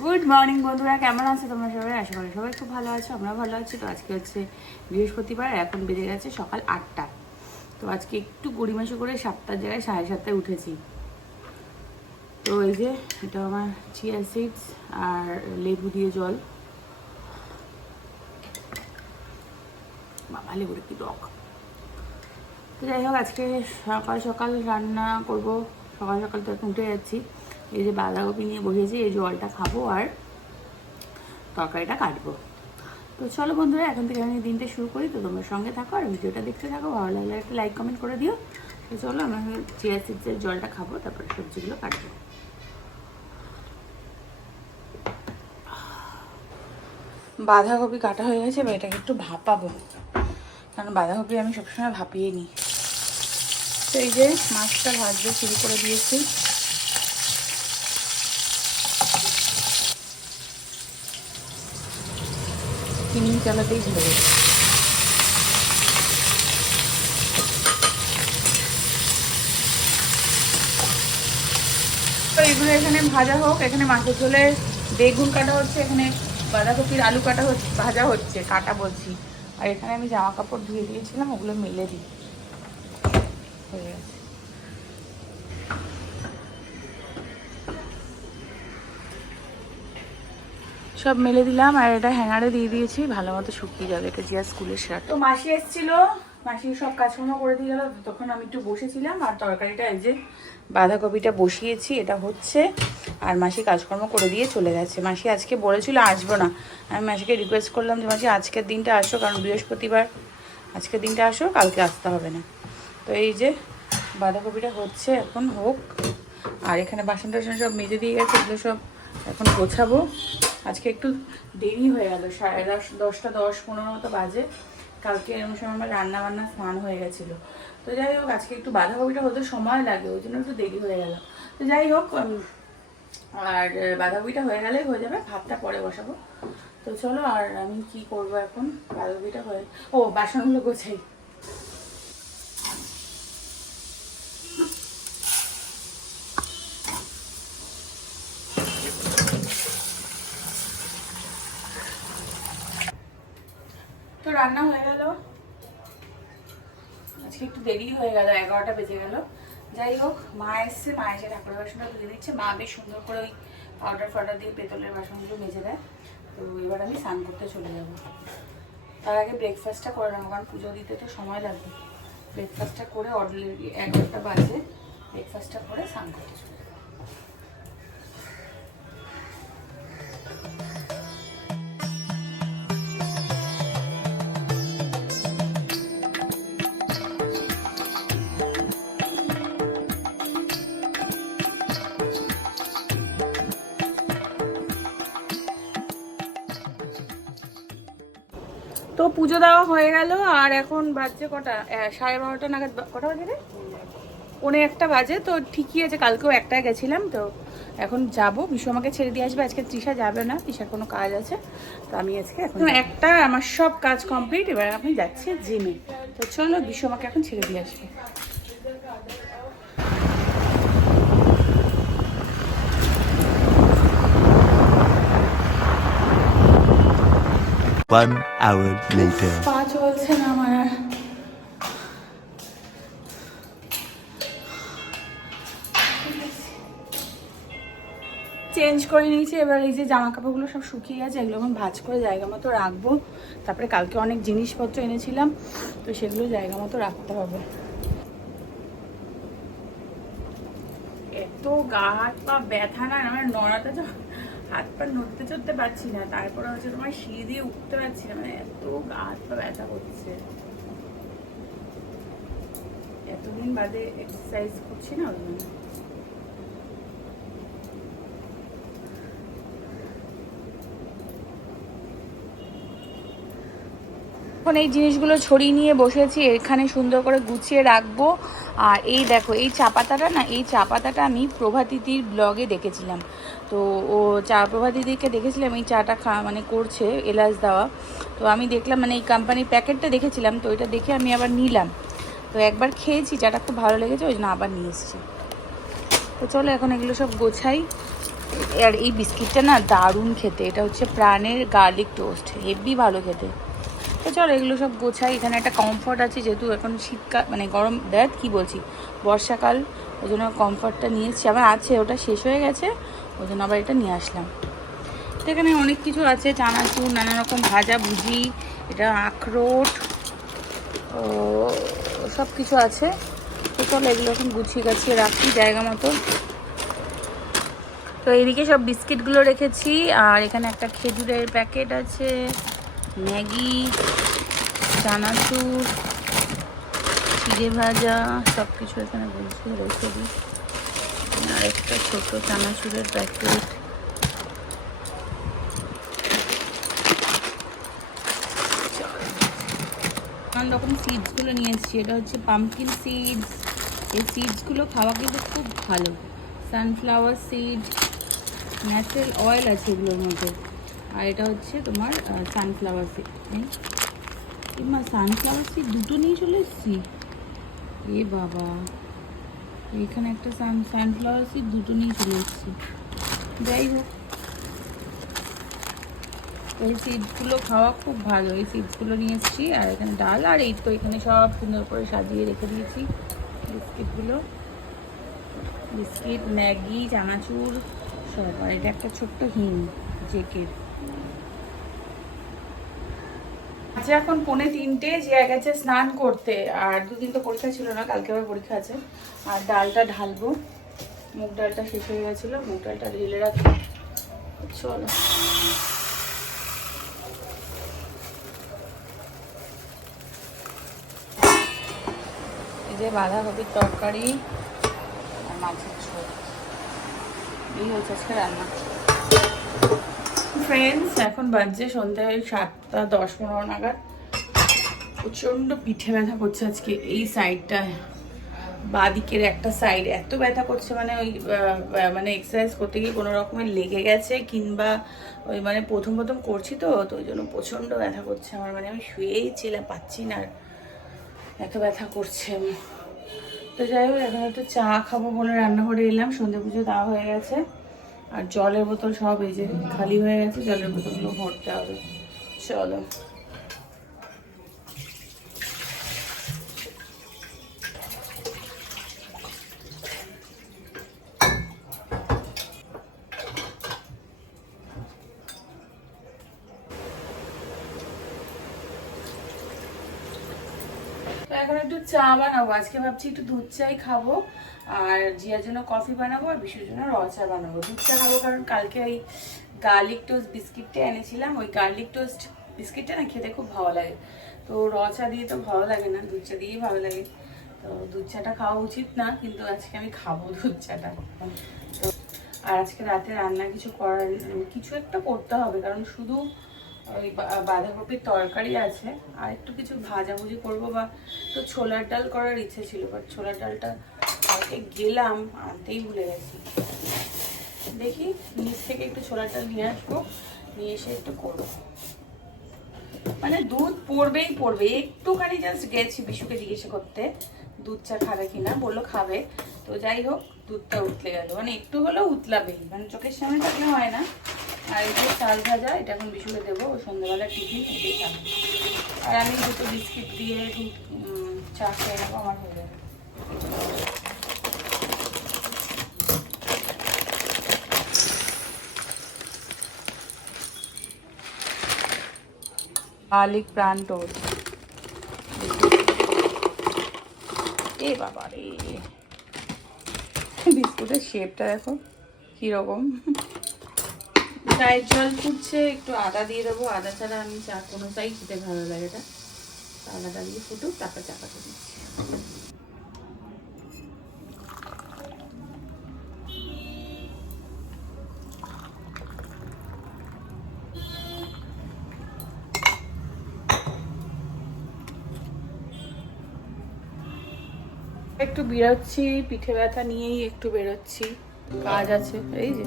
Good morning বন্ধুরা। কেমন আছো তোমরা সবাই? আশা করি সবাই খুব ভালো আছো আমরা ভালো আছি। তো আজকে হচ্ছে বৃহস্পতিবার এখন বেজে গেছে সকাল আটটা। তো আজকে একটু গড়িমাসি করে সাতটার জায়গায় সাড়ে সাতটায় উঠেছি। তো এই যে, এটা আমার চিয়া সিডস আর লেবু দিয়ে জল। বাবা লেবুটা কি রক তো যাই হোক, আজকে সকাল সকাল রান্না করব। সকাল সকাল তো এখন উঠে যাচ্ছি। এই যে বাঁধাকপি নিয়ে বসেছি, এই জলটা খাব আর তরকারিটা কাটবো। তো চলো বন্ধুরা, এখন থেকে আমি দিনটা শুরু করি। তো তোমরা সঙ্গে থাকো আর ভিডিওটা দেখতে থাকো। ভালো লাগলে একটা লাইক কমেন্ট করে দিও। তো চলো আমরা চিয়া সিডসের জলটা খাব, তারপরে সবজিগুলো কাটবো। বাঁধাকপি কাটা হয়ে গেছে, এবার এটাকে একটু ভাপাবো। কারণ বাঁধাকপি আমি সবসময় ভাপিয়ে নিই। তো এই যে মাছটা ভাজতে শুরু করে দিয়েছি। চিনি চালাতেই ভুলে গেছি তো এগুলো এখানে ভাজা হোক, এখানে মাছের ঝোলে বেগুন কাটা হচ্ছে, এখানে বাঁধাকপির আলু কাটা হচ্ছে, ভাজা হচ্ছে, কাটা বলছি। আর এখানে আমি জামা কাপড় ধুয়ে দিয়েছিলাম, ওগুলো মেলে দিই। হয়ে গেছে। সব মেলে দিলাম আর এটা হ্যাঙ্গারে দিয়ে দিয়েছি। ভালো মতো শুকিয়ে যাবে, এটা জিয়া স্কুলের শার্ট তো মাসি এসেছিল, মাসি সব কাজকর্ম করে দিয়ে গেল, তখন আমি একটু বসেছিলাম আর তরকারিটা এই যে বাঁধাকপিটা বসিয়েছি, এটা হচ্ছে। আর মাসি কাজকর্ম করে দিয়ে চলে গেছে। মাসি আজকে বলেছিল আসব না। আমি মাসিকে রিকোয়েস্ট করলাম যে, মাসি, আজকের দিনটা আসো, কারণ বৃহস্পতিবার আজকের দিনটা আসো, কালকে আসতে হবে না। তো এই যে বাঁধাকপিটা হচ্ছে, এখন হোক। আর এখানে বাসন টাসন সব মেজে দিয়ে গেছে, এগুলো সব এখন গোছাবো। আজকে একটু দেরি হয়ে গেল, সাড়ে দশ, দশটা দশ, পনেরো মতো বাজে। কালকে এরকম সময় আমার রান্না বান্না স্নান হয়ে গেছিল। তো যাই হোক, আজকে একটু বাঁধাকপিটা হতে সময় লাগে, ওই জন্য একটু দেরি হয়ে গেল। তো যাই হোক আর বাঁধাকপিটা হয়ে গেলেই হয়ে যাবে, ভাতটা পরে বসাবো। তো চলো, আর আমি কি করব এখন? বাঁধাকপিটা হয়ে, ও, বাসনগুলো গোছাই। তো রান্না হয়ে গেল। আজকে একটু দেরি হয়ে গেল, এগারোটা বেজে গেল। যাই হোক, মা এসছে, মা এসে ঠাকুরের বাসনটা ধুয়ে দিচ্ছে। মা বেশ সুন্দর করে ওই পাউডার ফাউডার দিয়ে পেতলের বাসনগুলো মেজে দেয়। তো এবার আমি স্নান করতে চলে যাব। তার আগে ব্রেকফাস্টটা করে নেব, কারণ পুজো দিতে তো সময় লাগবে। ব্রেকফাস্টটা করে অলরেডি এগারোটা বাজে। ব্রেকফাস্টটা করে স্নান করতে চলে পুজো দেওয়া হয়ে গেল আর এখন বাজছে কটা? সাড়ে বারোটা নাগাদ কটা বাজে রে? পনে একটা বাজে তো ঠিকই আছে কালকেও একটায় গেছিলাম তো এখন যাব। বিশু আমাকে ছেড়ে দিয়ে আসবে আজকে তৃষা যাবে না তৃষার কোনো কাজ আছে তো আমি আজকে এখন একটা আমার সব কাজ কমপ্লিট এবার আমি যাচ্ছি জিমে। তো চলো বিশু আমাকে এখন ছেড়ে দিয়ে আসবে। One hour later. চেঞ্জ করে নিয়েছি, এবার এই যে জামা কাপড়গুলো সব শুকিয়ে গেছে, এগুলো এখন ভাজ করে জায়গা মতো রাখব। তারপরে কালকে অনেক জিনিসপত্র এনেছিলাম, তো সেগুলো জায়গা মতো রাখতে হবে। এত গা হাত ব্যথা না, আমার নড়াতে তো হাত পা নড়তে চড়তে পারছি না, তারপরে হচ্ছে তোমার সিঁড়ি দিয়ে উঠতে পারছি না মানে এত গা হাত পা ব্যথা করছে। এতদিন বাদে এক্সারসাইজ করছি না ওই জন্য। এখন এই জিনিসগুলো ছড়িয়ে নিয়ে বসেছি, এখানে সুন্দর করে গুছিয়ে রাখব। আর এই দেখো, এই চা পাতাটা না, এই চা পাতাটা আমি প্রভাতিদির ব্লগে দেখেছিলাম। তো ও চা প্রভাতিদিকে দেখেছিলাম, এই চাটা খা মানে করছে এলাচ দেওয়া। তো আমি দেখলাম মানে এই কোম্পানির প্যাকেটটা দেখেছিলাম, তো ওইটা দেখে আমি আবার নিলাম। তো একবার খেয়েছি, চাটা খুব ভালো লেগেছে, ওই জন্য আবার নিয়ে এসেছি। তো চলো, এখন এগুলো সব গোছাই। আর এই বিস্কিটটা না দারুণ খেতে, এটা হচ্ছে প্রাণের গার্লিক টোস্ট হেভি ভালো খেতে। তো চলো এগুলো সব গোছাই। এখানে একটা কমফর্ট আছে, যেহেতু এখন শীতকাল মানে গরম, দেখ কি বলছি, বর্ষাকাল, ওই জন্য কমফর্টটা নিয়েছি। আমার আছে, ওটা শেষ হয়ে গেছে, ওই জন্য আবার এটা নিয়ে আসলাম। তো এখানে অনেক কিছু আছে, চানাচুর, নানা রকম ভাজা ভুজি, এটা আখরোট, ও, সব কিছু আছে। তো চলো এগুলো এখন গুছিয়ে গাছিয়ে রাখি জায়গা মতো। তো এইদিকে সব বিস্কিটগুলো রেখেছি, আর এখানে একটা খেজুরের প্যাকেট আছে। ম্যাগি, চানাচুর, চিড়ে ভাজা সব কিছু এখানে বলছি রেখে দিই আর একটা ছোটো চানাচুরের প্যাকেট। নানান রকম সিডসগুলো নিয়ে এসেছি। এটা হচ্ছে পাম্পকিন সিডস এই সিডসগুলো খাওয়া কিন্তু খুব ভালো। সানফ্লাওয়ার সিড ন্যাচারাল অয়েল আছে এগুলোর মধ্যে। আর এটা হচ্ছে তোমার সানফ্লাওয়ার সিড কিংবা সানফ্লাওয়ার সিড দুটো নিয়ে চলে এসেছি। এ বাবা, এখানে একটা সান সানফ্লাওয়ার সিড দুটো নিয়ে চলে এসেছি। যাই হোক, এই সিডসগুলো খাওয়া খুব ভালো। এই সিডসগুলো নিয়ে এসেছি, আর এখানে ডাল, আর এই তো এখানে সব সুন্দর করে সাজিয়ে রেখে দিয়েছি। বিস্কিটগুলো, বিস্কিট, ম্যাগি, চানাচুর, সব। আর এটা একটা ছোট্ট হিং, জেকের। আচ্ছা এখন পৌনে তিনটে, যে গেছে স্নান করতে। আর দুদিন তো পরীক্ষা ছিল না, কালকে আবার পরীক্ষা আছে। আর ডালটা ঢালবো। মুগ ডালটা শেষ হয়ে গেছিল, মুগ ডালটা ঢেলে রাখি চলো। এই যে বাঁধাকপির তরকারি আর মাছের ঝোল। এই হচ্ছে আজকে রান্না। ফ্রেন্ডস এখন বাজছে সন্ধ্যে ওই সাতটা দশ পনেরো নাগাদ। প্রচণ্ড পিঠে ব্যথা করছে আজকে এই সাইডটায় বাদিকের একটা সাইড এত ব্যথা করছে মানে ওই মানে এক্সারসাইজ করতে গিয়ে কোনো রকমের লেগে গেছে কিংবা ওই মানে প্রথম প্রথম করছি তো তো ওই জন্য প্রচণ্ড ব্যথা করছে আমার। মানে আমি শুয়েই ছিলাম, পাচ্ছি না এত ব্যথা করছে। তো যাই হোক, এখন একটু চা খাব বলে রান্নাঘরে এলাম সন্ধে পুজো দেওয়া হয়ে গেছে। আর জলের বোতল সব এই যে খালি হয়ে গেছে জলের বোতলগুলো ভরতে হবে। চলো। এখন একটু চা বানাবো। আজকে ভাবছি একটু দুধ চাই খাব, আর জিয়ার জন্য কফি বানাবো, আর বিশুর জন্য র চা বানাবো। দুধ চা খাব কারণ কালকে ওই গার্লিক টোস্ট বিস্কিটটা এনেছিলাম। ওই গার্লিক টোস্ট বিস্কিটটা না খেতে খুব ভালো লাগে। তো র চা দিয়ে তো ভালো লাগে না, দুধ চা দিয়েই ভালো লাগে। তো দুধ চাটা খাওয়া উচিত না, কিন্তু আজকে আমি খাব দুধ চাটা। তো আর আজকে রাতে রান্না কিছু করার কিছু একটা করতে হবে, কারণ শুধু ওই বাঁধাকপির তরকারি আছে। আর একটু কিছু ভাজাভুজি করব বা তো ছোলার ডাল করার ইচ্ছে ছিল বাট ছোলার ডালটা কালকে গেলাম, আনতেই ভুলে গেছি। দেখি, নিচ থেকে একটু ছোলার ডাল নিয়ে আসব, নিয়ে এসে একটু করব। মানে দুধ পড়বেই পড়বে, একটুখানি জাস্ট গেছি বিশুকে জিজ্ঞেস করতে, দুধ চা খাবে কিনা, বলল খাবে। তো যাই হোক, দুধটা উতলে গেল। মানে একটু হলেও উতলাবেই মানে চোখের সামনে থাকলে হয় না। আর এই যে চাল ভাজা, এটা এখন বিশুকে দেবো। সন্ধ্যাবেলা টিফিন এটাই আর আমি দুটো বিস্কিট দিয়ে চা খেয়ে নেব, আমার হয়ে যাবে। গার্লিক প্রাণ এ বাবা রে। বিস্কুটের শেপটা দেখো, কীরকম। চায়ের জল ফুটছে, একটু আদা দিয়ে দেবো। আদা ছাড়া আমি চা, কোনো চাই খেতে ভালো লাগে এটা আদাটা দিয়ে ফুটুক, তারপর চা পাতা দিচ্ছি। একটু বেরোচ্ছি, পিঠে ব্যথা নিয়েই একটু বেরোচ্ছি। কাজ আছে, এই যে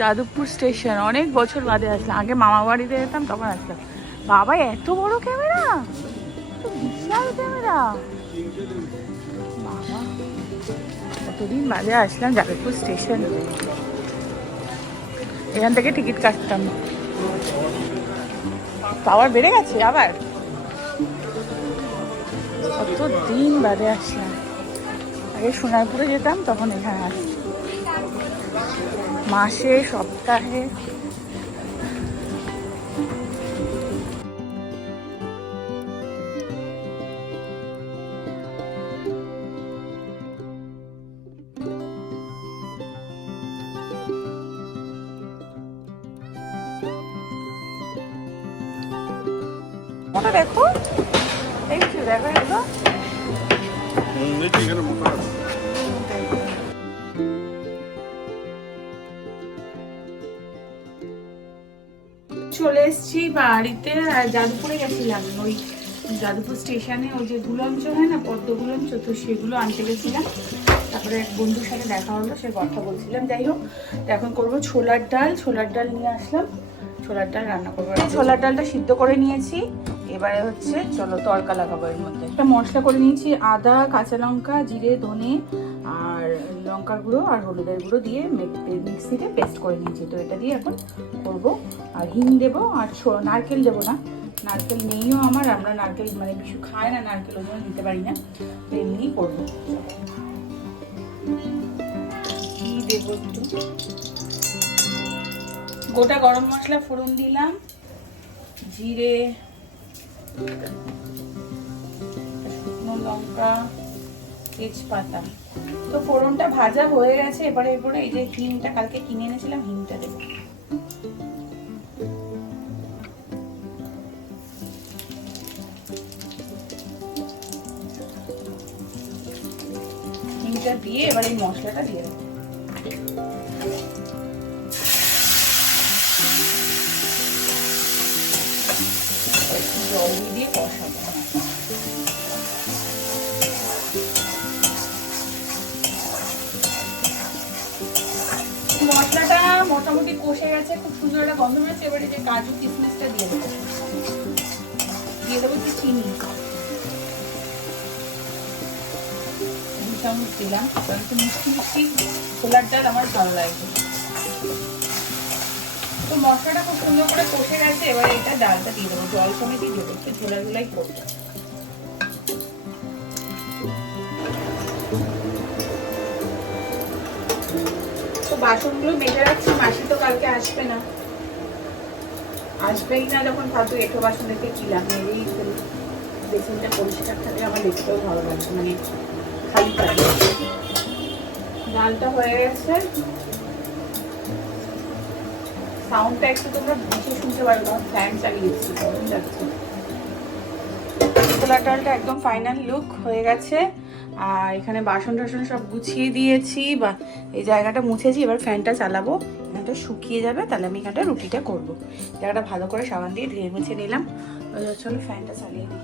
যাদবপুর স্টেশন। অনেক বছর বাদে আসলাম। আগে মামা বাড়িতে যেতাম, তখন আসলাম। বাবা, এত বড় ক্যামেরা? তো ক্যামেরা। বাবা, কতদিন বাদে আসলাম যাদবপুর স্টেশন। এখান থেকে টিকিট কাটতাম। পাওয়ার বেড়ে গেছে আবার? কত দিন বাদে আসলাম। আগে সোনারপুরে যেতাম, তখন এখানে আসতাম। মাসে সপ্তাহে। ওটা দেখো। দেখছি দেখো এগুলো। এসেছি বাড়িতে, আর যাদবপুরে গেছিলাম। ওই যাদবপুর স্টেশনে ওই যে গুলঞ্চ হয় না, পদ্ম গুলঞ্চ তো সেগুলো আনতে গেছিলাম। তারপরে এক বন্ধুর সাথে দেখা হলো, সে কথা বলছিলাম। যাই হোক, এখন করব ছোলার ডাল। ছোলার ডাল নিয়ে আসলাম। ছোলার ডাল রান্না করব। ছোলার ডালটা সিদ্ধ করে নিয়েছি। এবারে হচ্ছে, চলো তড়কা লাগাবো এর মধ্যে। একটা মশলা করে নিয়েছি, আদা, কাঁচা লঙ্কা, জিরে, ধনে লঙ্কার গুঁড়ো আর হলুদের গুঁড়ো দিয়ে মিক্সিতে পেস্ট করে নিয়েছি। তো এটা দিয়ে এখন করব। আর হিং দেবো আর নারকেল দেবো না। নারকেল নেইও আমার, আমরা নারকেল মানে কিছু খায় না নারকেল, ওই জন্য দিতে পারি না। তো এমনিই করব। দেবো গোটা গরম মশলা ফোড়ন দিলাম। জিরে, শুকনো লঙ্কা, তেজপাতা। তো ফোড়নটা ভাজা হয়ে গেছে, এবারে এবারে এই যে হিংটা কালকে কিনে এনেছিলাম হিংটা দেবো। হিংটা দিয়ে এবার এই মশলাটা দিয়ে দেবো। জল দিয়ে কষাবো। মোটামুটি কষে গেছে, খুব সুন্দর একটা গন্ধ বেরোচ্ছে। এবারে যে কাজু কিশমিশটা দিয়ে দেবো। দিয়ে দেবো একটু চিনি। ছোলার ডাল আমার ভালো লাগবে তো মশলাটা খুব সুন্দর করে কষে গেছে, এবারে এটা ডালটা দিয়ে দেবো। জল দিয়ে দেবো, একটু ঝোলা ঝোলাই করব। তো বাসনগুলো মেজে রাখছি, মাসি তো কালকে আসবে না। আসবেই না যখন ফালতু এঁটো বাসন দেখে কি লাভ ফেলি বেসিনটা পরিষ্কার থাকলে আমার দেখতেও ভালো লাগছে মানে খালি থাকে ডালটা হয়ে গেছে। সাউন্ডটা একটু তোমরা বেশি শুনতে পারবে ফ্যান চালিয়ে দিচ্ছি, গরম যাচ্ছে। ডালটা একদম ফাইনাল লুক হয়ে গেছে। আর এখানে বাসন টাসন সব গুছিয়ে দিয়েছি বা এই জায়গাটা মুছেছি, এবার ফ্যানটা চালাবো। ফ্যানটা শুকিয়ে যাবে, তাহলে আমি এখানটা রুটিটা করব। জায়গাটা ভালো করে সাবান দিয়ে ধুয়ে মুছে নিলাম। চলো ফ্যানটা চালিয়ে দিই